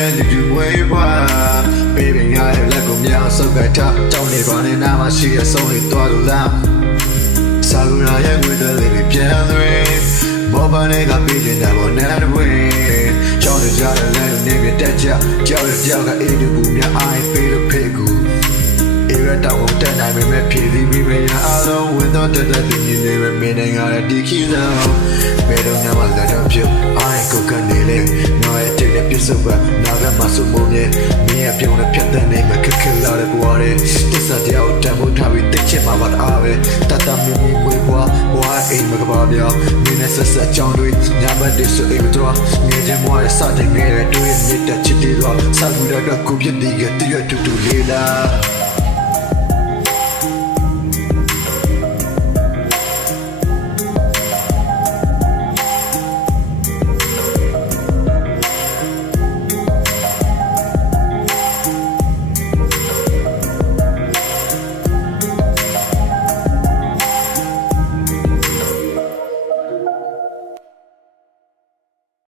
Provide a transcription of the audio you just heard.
နဲ့လူဝေးပါဘေးပင်ရတဲ့လက်ကိုမြောက်ဆုပ်ကထားတောင်းနေပါနဲ့နာမရှိရဆုံးနေသွားလို့လားစာကူရာရဲ့ငွေတွေလေးပြန်သွင်းမောပန်းတွေကပြီးနေတာပေါ်နဲ့တဝင်းကြောက်ကြတဲ့လက်နေပြတက်ကြကြောက်ရကြောက်ကအေးလူဘူးများအိုင်ပေးလို့ဖေကူအေးရတောင်းတက်နိုင်ပေမဲ့ဖြည့်ပြီးပြီးပဲအားလုံးဝင်တော့တက်တဲ့ပြည်နေပဲမင်းနိုင်ငံရဲ့ဒီခီးလုံးဘယ်တော့မှမလာတော့ဖြစ်အိုင်ကိုကနေလေနော်ရဲ့တဲ့ပြစ်စုပ်ပါနာကမဆုမိုးမြေမင်းရဲ့ပြုံးတဲ့ဖြတ်တဲ့နေမှာခက်ခဲလာတဲ့ဘဝတွေတစ္ဆာတရားတန်ဖို့ထားပြီးတစ်ချက်မှမအားပဲတတမီမီဝေးဘွားဘွားအိမ်မကပါပြောင်းမင်းနဲ့ဆက်ဆက်ကြောင်းတွေညဘက်တည်းဆိုအိမ်တော့ငယ်ချင်းဘွားရဲ့စတဲ့ငယ်တဲ့တွေ့မြတ်ချစ်တီတော့စာကူတော့ကိုပြစ်တီကတရတူတူလေးလား